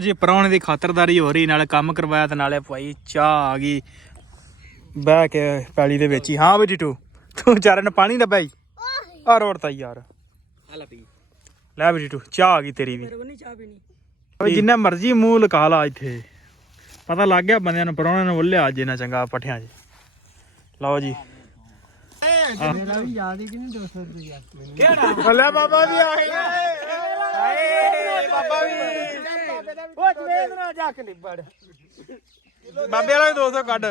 जी प्राहुणे की खातरदारी हो रही, नाले काम करवाया ते नाले भाई चाह आ गई बह के पैली दे विच ही। हाँ बी टिटू तू चारे ने पानी ना भाई आ रोड़ता यार लै बी टिटू चाह आ गई तेरी भी जिन्ना मर्जी मूंह लका ला इत्थे पता लग गया बंदे नूं प्राहुणे ने बोलिया अज इन्ना चंगा पट्ठियां च। लो जी बाबा भी आ गए बाबा भी बाबे वाला 200 कट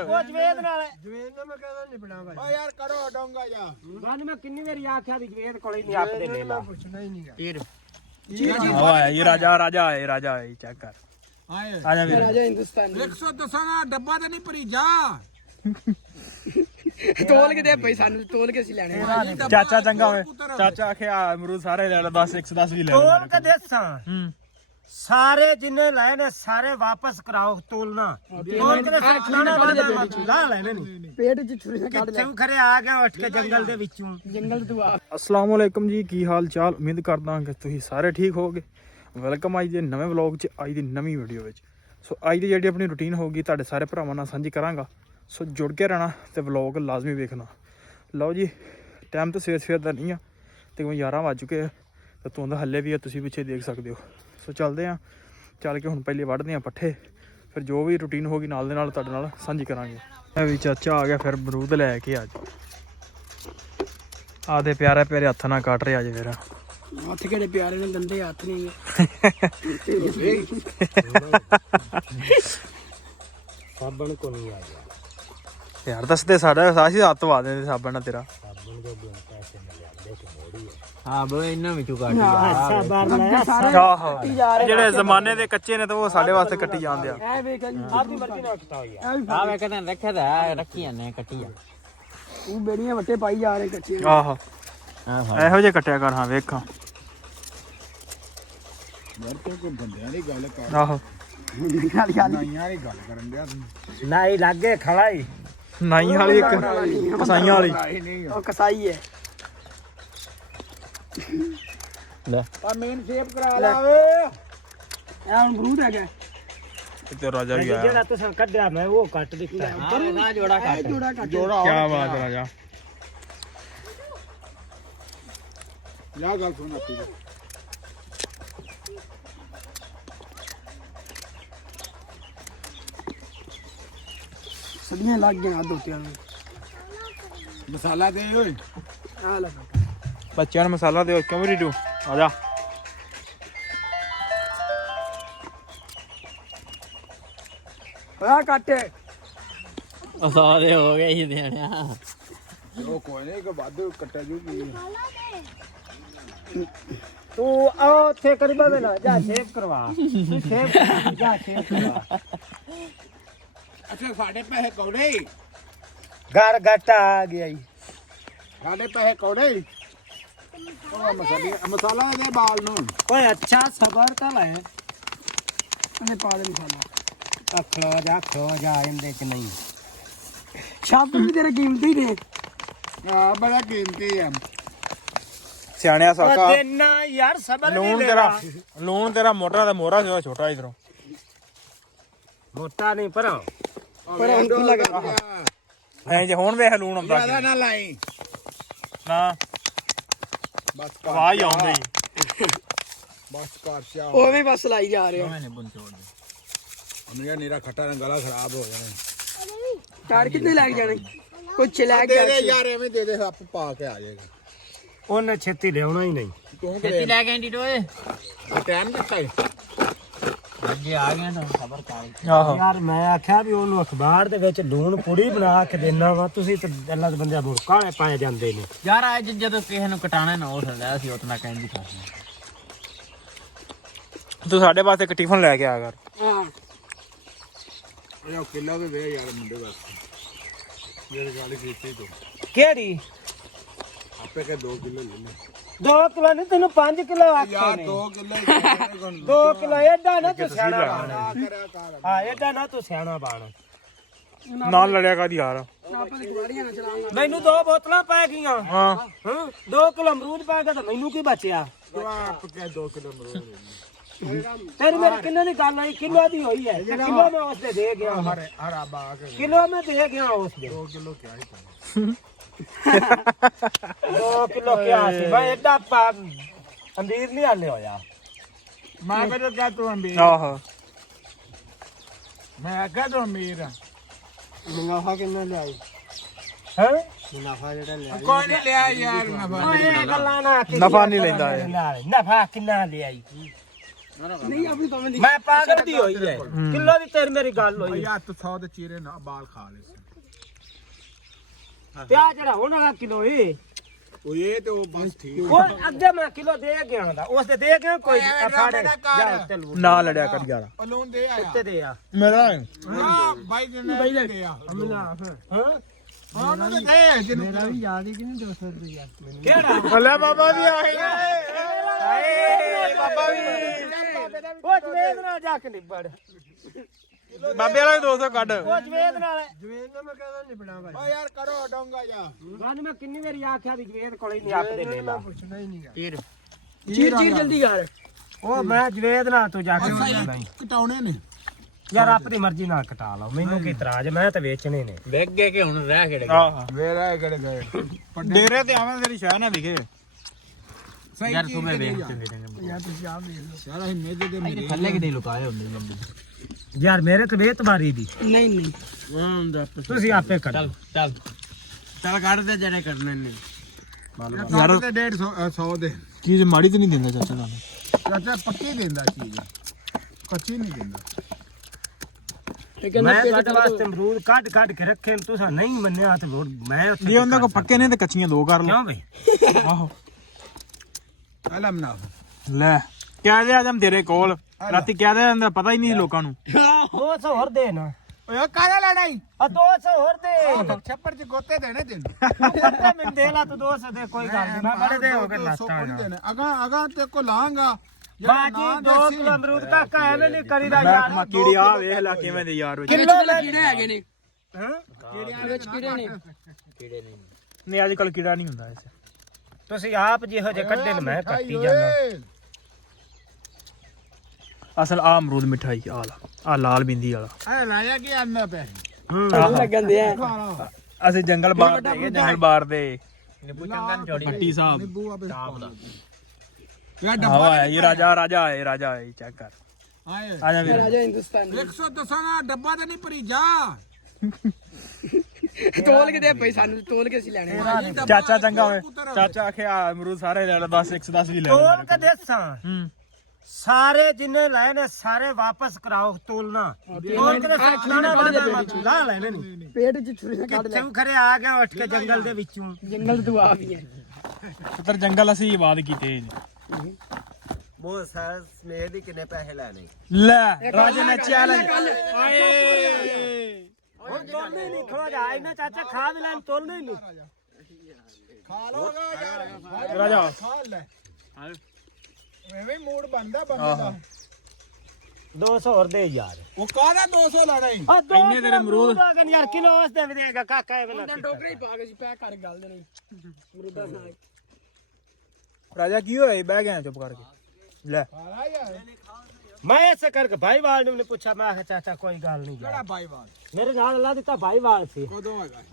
ये राजा राजा है राजा है चेक कर आजा भी राजा हिंदुस्तान 110 डब्बा तो नहीं भरी जा तोल के दे भाई सानू तोल के सी लेने चाचा चंगा होए चाचा आखे अमरूद सारे ले लो 10 110 भी ले लो तोल के देसा सारे जिन्ने लाए ने सारे वापस कराओ तोलना तोल के खाना ला लेने नहीं पेट च छुरी काट ले खरे आ गया उठ के जंगल दे विचों जंगल तू आ। अस्सलाम वालेकुम जी की हाल चाल उम्मीद करदा कि तुसीं सारे ठीक होगे। वेलकम अज दे नवे व्लॉग च अज दी नवीं वीडियो विच। सो अज दी जिहड़ी अपनी रूटीन होगी तुहाडे सारे भरावां नाल सांझी करांगा। सो जुड़ के रहना ते व्लॉग लाजमी वेखना। लो जी टाइम तो सवेर दा नहीं आ तकरीबन 11 वज चुके तो धुंध हल्ले भी है तुसीं पिछे देख सकते हो। सो चलते हैं चल के हुण पहले वढ़दे हैं पट्ठे फिर जो भी रूटीन होगी नाल दे नाल तुहाडे नाल सांझी करांगे। मैं भी चाचा आ गया फिर अमरूद लैके अज आदे प्यारे प्यारे हत्थ ना कट रहे अज फिर हत्थ केड़े प्यारे ने गंदे हत्थ नहीं साबन को नहीं आ गया यार दसदे साढ़े सासी हत्थ वा दे साबन तेरा साबन के बिन पैसे मिल जांदे कि मोड़ी है। हां बो इन्ना विचों काट यार बार मैं आहो जेड़े जमाने दे कच्चे ने तो वो साडे वास्ते कट्टी जांदे आ। ए वेख आपकी मर्जी ना कटाओ यार आ वे कहते रखे दा रखी ने कट्टी आ तू बेड़ियां वट्टे पाई जा रहे कच्चे आहो ਇਹੋ ਜੇ ਕੱਟਿਆ ਕਰ ਹਾਂ ਵੇਖਾਂ ਯਾਰ ਤੂੰ ਕੋਈ ਬੰਦਿਆਂ ਦੀ ਗੱਲ ਕਰ ਆਹੋ ਨਾਈਆਂ ਦੀ ਗੱਲ ਕਰਨ ਦਿਆ ਤੂੰ नहीं लागे खड़ा ही ਨਾਈ ਵਾਲੀ ਇੱਕ ਕਸਾਈਆਂ ਵਾਲੀ ਉਹ ਕਸਾਈ ਹੈ ਲੈ ਆ ਮੇਨ ਸ਼ੇਪ ਕਰਾ ਲਾ ਓਏ ਇਹ ਅਮਰੂਦ ਹੈਗਾ ਤੇ ਰਾਜਾ ਵੀ ਆਇਆ जेड़ा तुसा कड्या मैं वो काट दिता है ਹਾਂ ਨਾ ਜੋੜਾ ਕੱਟ ਜੋੜਾ ਕੀ ਬਾਤ ਹੈ ਰਾਜਾ ਯਾ ਗੱਲ ਸੁਣ ਆਪੀ ਸਦੀਆਂ ਲੱਗ ਗਈਆਂ ਦੋਤਿਆਂ ਨੂੰ ਮਸਾਲਾ ਦੇ ਓਏ ਆ ਲੈ ਬੱਚਿਆਂ ਨੂੰ ਮਸਾਲਾ ਦਿਓ ਕਿਉਂ ਰੀਡੂ ਆ ਜਾ ਆ ਕੱਟ ਸਾਰੇ ਹੋ ਗਏ ਹੀ ਦੇਣਿਆ ਉਹ ਕੋਈ ਨਹੀਂ ਕਿ ਵੱਧ ਕੱਟਿਆ ਜੂਗੀ तू आओ थे करीबा में ना जा शेव करवा तू शेव जा शेव करवा ਅੱਛਾ ਸਾਡੇ ਪੈਸੇ ਕੌੜੇ घर घाटा आ गया ही ਸਾਡੇ ਪੈਸੇ ਕੌੜੇ ਉਹ ਮਸਾਲਾ ਦੇ ਬਾਲ ਨੂੰ ओए अच्छा सबर कर ले ਇਹਨੇ ਪਾ ਦੇ ਮਸਾਲਾ खो जा इंदे च नहीं ਸ਼ਬਦ ਵੀ ਤੇਰੇ ਕੀਮਤੀ ਨੇ ਆ ਬੜਾ ਕੀਮਤੀ ਆ ਸਿਆਣਿਆ ਸਾਕਾ देना यार सबर ਲੂਣ ਤੇਰਾ ਮੋਟਾ ਤੇ ਮੋਰਾ ਸੀ ਛੋਟਾ ਇਧਰੋਂ मोटा नहीं पर ਪਰ ਹੁਣ ਖੁੱਲਾ ਕਰ ਐ ਜੇ ਹੁਣ ਵੇਖ ਲੂਣ ਆਉਂਦਾ ਜ਼ਿਆਦਾ ਨਾ ਲਾਈ ਨਾ ਬਸ ਆਵਾਜ਼ ਆਉਂਦੀ ਬਸ ਕਰ ਸਿਆ ਉਹ ਵੀ ਬਸ ਲਾਈ ਜਾ ਰਹੇ ਹੋ ਅਮਰੀਆ ਨੀਰਾ ਖੱਟਾ ਨਾਲ ਗਲਾ ਖਰਾਬ ਹੋ ਜਾਣਾ ਕਾਰ ਕਿੰਨੇ ਲੱਗ ਜਾਣੇ ਕੁਛ ਲੈ ਦੇ ਕੇ ਦੇ ਯਾਰ ਐਵੇਂ ਦੇ ਦੇ ਹੱਪ ਪਾ ਕੇ ਆ ਜਾਏਗਾ ओने छेती लेना ही नहीं ਤੂੰ ਛੇਤੀ ਲੈ ਕੇ ਡੀਟੋ ਓਏ ਟਾਈਮ ਦਿੱਤਾ ਹੈ ਅੱਗੇ ਆ ਗਏ ਤਾਂ ਖਬਰ ਕਰ ਆਹੋ यार मैं आख्या भी ओनू अखबार दे विच लूण पुड़ी बना के देना वा तुसी ते अल्लाह दे बंदे मुर्का पाए जांदे ने ਯਾਰ ਅੱਜ ਜਦੋਂ ਕਿਸੇ ਨੂੰ ਕਟਾਣਾ ਨਾ ਹੋ ਸਕਦਾ ਅਸੀਂ ਉਤਨਾ ਕਹਿੰਦੀ ਖਾਸ ਤੂੰ ਸਾਡੇ ਵਾਸਤੇ ਇੱਕ ਟਿਫਨ ਲੈ ਕੇ ਆ ਕਰ ਹਾਂ ਉਹ ਕਿੱਲਾ ਵੀ ਵੇ ਯਾਰ ਮੁੰਡੇ ਵਾਸਤੇ ਜਿਹੜੀ ਗਾੜੀ ਕੀਤੀ ਤੂੰ केड़ी ਆਪੇ ਕੇ 2 ਕਿਲੋ ਲੈ ਲੈ 2 किलो नहीं तेन 5 किलो आखे ਯਾਰ ने 2 ਕਿਲੋ 2 किलो एडा ना तू सियाणा बन ਕਰਿਆ ਕਰ हां एडा ना तू सियाणा बन ਨਾਲ ਲੜਿਆ ਕਰ ਯਾਰ ਆਪਾਂ ਦੀ ਗਵਾੜੀਆਂ ਨਾ ਚਲਾਉਂਗਾ ਮੈਨੂੰ 2 ਬੋਤਲਾਂ ਪੈ ਗਈਆਂ ਹਾਂ ਹਾਂ 2 ਕਿਲੋ ਅਮਰੂਦ ਪੈ ਗਿਆ ਤਾਂ ਮੈਨੂੰ ਕੀ ਬਚਿਆ ਤੂੰ ਆਪ ਕੇ 2 ਕਿਲੋ ਮਰੋ तेरी मेरी किलो की गल हुई, किलो दी हुई है, किलो में उसने दे गया, हरा बाग किलो में दे गया उसने 2 किलो क्या ही 2 किलो क्या सी मैं एडा अमीर नहीं हाले होया मैं फिर क्या तू अमीर ਆਹੋ मैं क्या तू अमीर हां मुनाफा कितना ले आई हैं मुनाफा जेड़ा ले कोई नहीं ले आई यार नफा ओए गल्ला ना ਨਫਾ ਨਹੀਂ ਲੈਂਦਾ ਇਹ नफा कितना ले आई नहीं अभी तो मैं पागल दी हुई है किलो दी तेरी मेरी गल हुई यार तू 100 दे चीरे ना बाल खा ले प्याज जेड़ा होना का किलो है ओ ये तो बस ठीक वो अगे मैं किलो दे गया था उसने दे गया कोई अखाड़े जा चल ਨਾ ਲੜਿਆ ਕਰ ਯਾਰ अलोन दे आया ते दे आ ਮੇਰਾ हां भाई ने दे आ हां हां ना दे जिन्हों मेरा भी याद है कि नहीं 200 रुपया केड़ा ਅੱਲਾ ਬਾਬਾ ਵੀ ਆ ਗਿਆ ਹਾਏ ਬਾਬਾ ਵੀ ਉਹ ਜਵੇਦ ਨਾਲ ਜਾ ਕੇ ਨਿਬੜ ਬਾਬੇ ਵਾਲਾ ਵੀ 200 ਕੱਢ ਉਹ ਜਵੇਦ ਨਾਲ ਮੈਂ ਕਹਿੰਦਾ ਨਿਬੜਾ ਭਾਈ ओ यार करो डोंगा जा ਬਾਅਦ ਮੈਂ ਕਿੰਨੀ ਵਾਰੀ ਆਖਿਆ ਵੀ ਜਵੇਦ ਕੋਲੇ ਨਹੀਂ ਆਪਦੇ ਲੈ ਲਾ ਪੁੱਛਣਾ ਹੀ ਨਹੀਂ ਚੀਰ ਜਲਦੀ ਯਾਰ ਉਹ ਮੈਂ ਜਵੇਦ ਨਾਲ ਤੂੰ ਜਾ ਕੇ ਨਹੀਂ कटाउने ने ਯਾਰ ਆਪਣੀ ਮਰਜ਼ੀ ਨਾਲ ਕਟਾ ਲਓ ਮੈਨੂੰ ਕੀ ਇਤਰਾਜ਼ ਮੈਂ ਤਾਂ ਵੇਚਣੇ ਨੇ ਵੇਖ ਗਏ ਕਿ ਹੁਣ ਰਹਿ ਕਿਹੜੇ ਆਹ मेरा गड़ गए ਡੇਰੇ ਤੇ ਆਵੇਂ ਤੇਰੀ ਸ਼ਹਿਰ ਨਾ ਵਿਖੇ सही ਯਾਰ चीज ਸੁਬੇ दे ਵੇਖ यार। ਚੰਗੇ ਚੰਗੇ ਯਾਰ ਤੁਸੀਂ ਆਪ ਵੇਖ ਲਓ यार ही मेजे दे मेरे ਥੱਲੇ ਕਿਤੇ ਲੁਕਾਏ ਹੁੰਦੇ ਲੰਬੇ ਯਾਰ ਮੇਰੇ ਤੇ ਵੇਤਬਾਰੀ ਦੀ ਨਹੀਂ ਤੁਸੀਂ ਆਪੇ ਕੱਢ ਚੱਲ ਚੱਲ ਚੱਲ ਕੱਢ ਦੇ ਜਿਹੜੇ ਕਰਨੇ ਨੇ यार 150 100 दे ਚੀਜ਼ ਮਾੜੀ ਤੇ ਨਹੀਂ ਦਿੰਦਾ ਚਾਚਾ ਤੁਹਾਨੂੰ चाचा पक्की देंदा चीज कच्ची नहीं देंदा ਮੈਂ ਤੁਹਾਡੇ ਵਾਸਤੇ ਅਮਰੂਦ ਕੱਢ ਕੱਢ ਕੇ ਰੱਖੇ ਨੇ ਤੁਸੀਂ ਨਹੀਂ ਮੰਨਿਆ ਤੇ ਹੋਰ ਮੈਂ ਉੱਥੇ ਜੇ ਉਹਨਾਂ ਕੋ ਪੱਕੇ ਨੇ ਤੇ ਕੱਚੀਆਂ ਦੋ ਕਰ ਲਓ ਕਿਉਂ ਬਈ ਆਹੋ अलम ना ਲੈ ਕਹਿ ਦੇ ਆਜਮ ਤੇਰੇ ਕੋਲ ਰਾਤੀ ਕਹਿ ਦੇ ਅੰਦਰ ਪਤਾ ਹੀ ਨਹੀਂ ਸੀ ਲੋਕਾਂ ਨੂੰ 200 ਹੋਰ ਦੇ ਨਾ ओए काला लड़ाई ਆ 200 ਹੋਰ ਦੇ छप्पर च गोते देने दिन ਪੱਤੇ ਮੈਨੂੰ ਦੇ ਲਾ ਤੂੰ 200 ਦੇ ਕੋਈ ਗੱਲ ਨਹੀਂ ਮੈਂ ਬੜੇ ਦੇ ਹੋ ਕੇ ਨਸਤਾ देने अगा अगा ते को लांगा ਬਾਜੀ 2 ਕਿਲੋ ਅਮਰੂਦ ਕਾਕਾ ਐਵੇਂ ਨਹੀਂ ਕਰੀਦਾ ਮੈਂ ਯਾਰ ਮਾ ਕੀੜੀ ਆ ਵੇਖ ਲੈ ਕਿਵੇਂ ਦੇ ਯਾਰ ਵਿੱਚ ਕਿਲੋ ਕੀੜੇ ਹੈਗੇ ਨੇ ਹਾਂ ਨਹੀਂ ਅੱਜ ਕੱਲ ਕੀੜਾ ਨਹੀਂ ਹੁੰਦਾ ਐਸੇ ਤੁਸੀਂ ਆਪ ਜਿਹੋ ਜਿਹੇ ਕੱਢੇ ਨੇ ਮੈਂ ਕੱਟੀ ਜਾਂਦਾ ਅਸਲ ਆ ਅਮਰੂਦ ਮਿਠਾਈ ਆ ਲਾਲ ਬਿੰਦੀ ਵਾਲਾ ए लाया की अन्ना पे ਲੱਗਦੇ ਆ ਅਸੀਂ ਜੰਗਲ ਬਾਰ ਦੇ ਹੈਗੇ, ਜੰਗਲ ਬਾਰ ਦੇ ਨਿੰਬੂ ਚੰਗਾ ਨੀ ਚੌੜੀ ਪੱਟੀ ਸਾਹਿਬ बुआ पे ਟਾਪ ਦਾ यार ਹਵਾ ਹੈ ਇਹ ਰਾਜਾ ਆਏ ਚੈੱਕ ਕਰ आए ਆ ਜਾ ਵੀਰ 110 ना डब्बा ते नहीं भरी जा ਤੋਲ ਕੇ ਦੇ ਪੈਸਾ ਨੂੰ ਤੋਲ ਕੇ ਅਸੀਂ ਲੈਣੇ ਚਾਚਾ ਚੰਗਾ ਹੋਏ ਚਾਚਾ ਆਖਿਆ ਅਮਰੂਦ ਸਾਰੇ ਲੈ ਲੈ 10 110 ਵੀ ਲੈ ਲੈ ਤੋਲ ਕੇ ਦੇਸਾਂ ਹੂੰ ਸਾਰੇ ਜਿੰਨੇ ਲਏ ਨੇ ਸਾਰੇ ਵਾਪਸ ਕਰਾਓ ਤੋਲਣਾ ਤੋਲ ਕੇ ਖਾਣਾ ਬੰਦਾ ਲਾ ਲੈਣੇ ਨਹੀਂ ਪੇਟ 'ਚ ਛੁਰੀ ਨਾਲ ਕੱਢ ਕਿੱਥੇ ਖਰੇ ਆ ਗਿਆ ਉੱਠ ਕੇ ਜੰਗਲ ਦੇ ਵਿੱਚੋਂ ਜੰਗਲ ਤੋਂ ਆ ਵੀ ਹੈ ਪੁੱਤਰ ਜੰਗਲ ਅਸੀਂ ਆਬਾਦ ਕੀਤੇ ਬਹੁਤ ਸਾਰ ਸਮੇਹ ਦੀ ਕਿੰਨੇ ਪੈਸੇ ਲੈਣੇ ਲੈ ਰਾਜੇ ਨੇ ਚੈਲੰਜ ਆਏ ਹੁਣ ਤੋਲਨੇ ਨਹੀਂ ਖੜਾ ਜਾ ਇਹਨਾਂ ਚਾਚਾ ਖਾ ਵੀ ਲੈਣ ਤੋਲਨੇ ਨਹੀਂ खा लोगा यार ਰਾਜਾ खा ले एवें मूड बनदा बंदे दा 200 ਹੋਰ ਦੇ ਯਾਰ वो कादा 200 लड़ाई ਆ ਇੰਨੇ ਤੇਰੇ ਅਮਰੂਦ ਯਾਰ ਕਿਲੋ ਉਸ ਦੇ ਵੀ ਦੇਗਾ ਕਾਕਾ ਇਹ ਵਾਲਾ ਟੋਕਰੇ ਪਾ ਕੇ ਪੈਕ ਕਰ ਗੱਲ ਦੇ ਨਹੀਂ ਮਰੂਦਾ ਨਾਲ ਰਾਜਾ ਕੀ ਹੋਇਆ ਬਹਿ ਗਿਆ ਚੁੱਪ ਕਰਕੇ ਲੈ खाला यार ਮੈਂ ਐਸੇ ਕਰਕੇ ਭਾਈਵਾਲ ਨੂੰ ਪੁੱਛਿਆ ਮੈਂ ਕਿਹਾ ਚਾਚਾ ਕੋਈ ਗੱਲ ਨਹੀਂ केड़ा भाईवाल ਮੇਰੇ ਨਾਲ ਅੱਲਾ ਦਿੱਤਾ ਭਾਈਵਾਲ ਸੀ कदों हैगा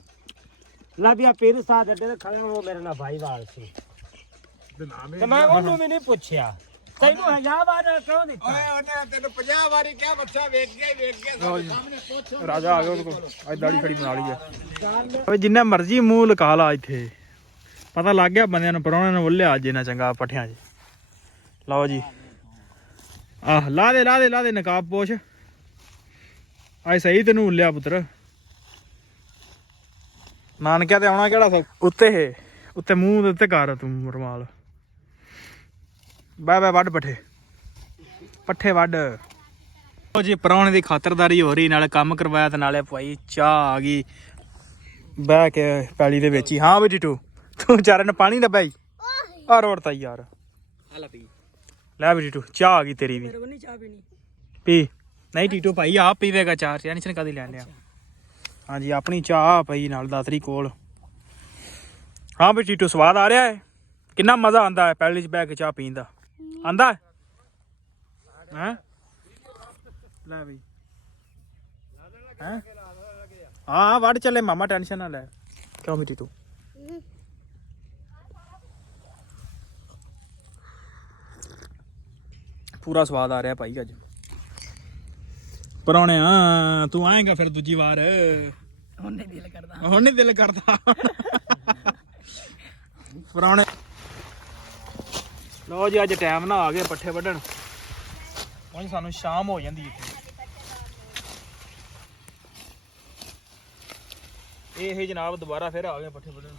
ਲਾਬੀਆ ਪੀਰ ਸਾਹ ਅੱਡੇ ਤੇ ਖੜੇ ਹੋ ਮੇਰੇ ਨਾਲ ਭਾਈਵਾਲ ਸੀ ਤੇ ਮੈਂ ਉਹਨੂੰ ਵੀ ਨਹੀਂ ਪੁੱਛਿਆ ਤੈਨੂੰ ਹਜ਼ਾਰ ਵਾਰ ਕਿਉਂ ਦਿੱਤਾ ओए ओने तेनु 50 वारी क्या बच्चा वेख के सामने कुछ ਰਾਜਾ ਆ ਗਿਆ ਉਹਦੇ ਕੋਲ ਅੱਜ ਦਾੜੀ ਖੜੀ ਬਣਾ ਲਈ ਹੈ ਓਏ ਜਿੰਨਾ ਮਰਜ਼ੀ ਮੂੰਹ ਲਕਾ ਲਾ ਇੱਥੇ ਪਤਾ ਲੱਗ ਗਿਆ ਬੰਦਿਆਂ ਨੂੰ ਪਰੌਣਿਆਂ ਨੂੰ ਵੱਲਿਆ ਅੱਜ ਇਹਨਾਂ ਚੰਗਾ ਪੱਠਿਆਂ 'ਚ ਲਓ ਜੀ ਆਹ ਲਾ ਦੇ ਨਕਾਬ ਪੋਸ਼ ਆਏ ਸਹੀ ਤੈਨੂੰ ਉੱਲਿਆ ਪੁੱਤਰ ਨਾਨਕਿਆ ਤੇ ਆਉਣਾ ਕਿਹੜਾ ਉੱਤੇ ਮੂੰਹ ਦੇ ਉੱਤੇ ਕਰ ਤੂੰ ਰੁਮਾਲ ਬਾਏ ਵੱਢ ਪੱਠੇ ਵੱਢ ਉਹ ਜੀ ਪਰੌਣੇ ਦੀ ਖਾਤਰਦਾਰੀ ਹੋ ਰਹੀ ਨਾਲੇ ਕੰਮ ਕਰਵਾਇਆ ਤੇ ਨਾਲੇ ਭਾਈ ਚਾਹ ਆ ਗਈ ਬਹਿ ਕੇ ਪੈਲੀ ਦੇ ਵਿੱਚ ਹੀ ਹਾਂ ਵੀ ਟੀਟੂ ਤੂੰ ਵਿਚਾਰੇ ਨੇ ਪਾਣੀ ਡੱਬਾ ਹੀ ਆ ਰੋੜਤਾ ਯਾਰ ਹਾਲਾ ਪੀ ਲੈ ਵੀ ਟੀਟੂ ਚਾਹ ਆ ਗਈ ਤੇਰੀ ਵੀ ਨਹੀਂ ਚਾਹ ਪੀਣੀ ਪੀ ਨਹੀਂ ਟੀਟੂ ਭਾਈ ਆਪ ਪੀਵੇਗਾ ਚਾਹ ਟੈਨਸ਼ਨ ਕਾਦੀ ਲੈਣ ਲਿਆ ਹਾਂਜੀ ਆਪਣੀ ਚਾਹ ਪਈ ਨਾਲ ਦਾਤਰੀ ਕੋਲ ਹਾਂ ਵੀ ਟੀਟੂ ਸਵਾਦ ਆ ਰਿਹਾ ਹੈ ਕਿੰਨਾ ਮਜ਼ਾ ਆਂਦਾ ਹੈ ਪੈਲੀ 'ਚ ਬਹਿ ਕੇ ਚਾਹ ਪੀਣ ਦਾ ਆਂਦਾ ਹੈ ਲੈ ਬਈ ਹੈ ਹਾਂ ਵੱਢ ਚੱਲੇ ਮਾਮਾ ਟੈਨਸ਼ਨ ਨਾ ਲੈ ਕਿਉਂ ਮਿੱਟੀ ਤੂੰ ਪੂਰਾ ਸਵਾਦ ਆ ਰਿਹਾ ਭਾਈ ਅੱਜ ਪਰੌਣਿਆ ਤੂੰ ਆਏਗਾ ਫਿਰ ਦੂਜੀ ਵਾਰ ਹੁਣ ਨਹੀਂ ਦਿਲ ਕਰਦਾ ਪਰੌਣੇ ਲਓ ਜੀ ਅੱਜ ਟਾਈਮ ਨਾ ਆ ਗਿਆ ਪੱਠੇ ਵੱਢਣ ਹੁਣ ਸਾਨੂੰ ਸ਼ਾਮ ਹੋ ਜਾਂਦੀ ਇੱਥੇ ਇਹ ਜਨਾਬ ਦੁਬਾਰਾ ਫਿਰ ਆ ਗਏ ਪੱਠੇ ਵੱਢਣ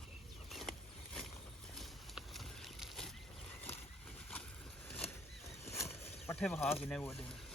ਪੱਠੇ ਵਹਾ ਕਿੰਨੇ ਵੱਡੇ ਨੇ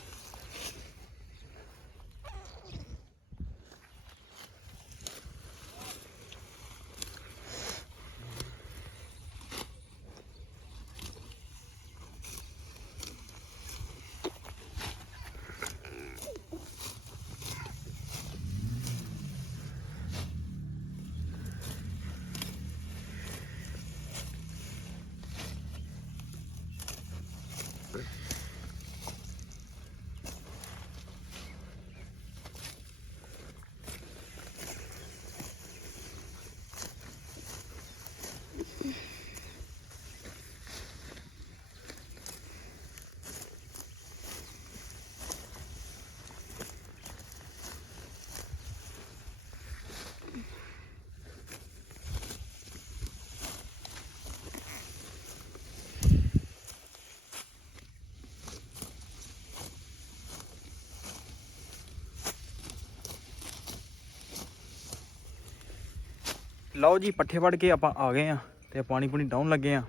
ਲਓ ਜੀ ਪੱਠੇ ਵੱਢ ਕੇ ਆਪਾਂ ਆ ਗਏ ਆ ਤੇ ਪਾਣੀ ਪੂਣੀ ਡਾਉਣ ਲੱਗੇ ਆ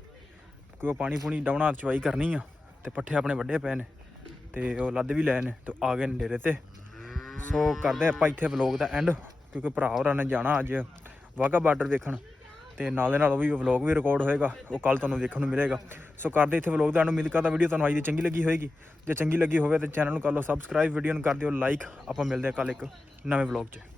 ਕਿਉਂਕਿ ਪਾਣੀ ਪੂਣੀ ਡਾਉਣਾ ਚਵਾਈ ਕਰਨੀ ਆ ਤੇ ਪੱਠੇ ਆਪਣੇ ਵੱਡੇ ਪਏ ਨੇ ਤੇ ਉਹ ਲੱਦ ਵੀ ਲਏ ਨੇ ਤੇ ਆ ਗਏ ਨੇ ਡੇਰੇ ਤੇ ਸੋ ਕਰਦੇ ਆਪਾਂ ਇੱਥੇ ਵਲੋਗ ਦਾ ਐਂਡ ਕਿਉਂਕਿ ਭਰਾ ਹੋਰਾਂ ਨੇ ਜਾਣਾ ਅੱਜ ਵਾਹਗਾ ਬਾਰਡਰ ਵੇਖਣ ਤੇ ਨਾਲ ਦੇ ਨਾਲ ਉਹ ਵੀ ਵਲੋਗ ਵੀ ਰਿਕਾਰਡ ਹੋਏਗਾ ਉਹ ਕੱਲ ਤੁਹਾਨੂੰ ਦੇਖਣ ਨੂੰ ਮਿਲੇਗਾ ਸੋ ਕਰਦੇ ਇੱਥੇ ਵਲੋਗ ਦਾ ਐਂਡ ਉਮੀਦ ਕਰਦਾ ਵੀਡੀਓ ਤੁਹਾਨੂੰ ਅੱਜ ਦੀ ਚੰਗੀ ਲੱਗੀ ਹੋਏਗੀ ਜੇ ਚੰਗੀ ਲੱਗੀ ਹੋਵੇ ਤਾਂ ਚੈਨਲ ਨੂੰ ਕਰ ਲਓ ਸਬਸਕ੍ਰਾਈਬ ਵੀਡੀਓ ਨੂੰ ਕਰ ਦਿਓ ਲਾਈਕ ਆਪਾਂ ਮਿਲਦੇ ਹਾਂ ਕੱਲ ਇੱਕ ਨਵੇਂ ਵਲੋਗ 'ਚ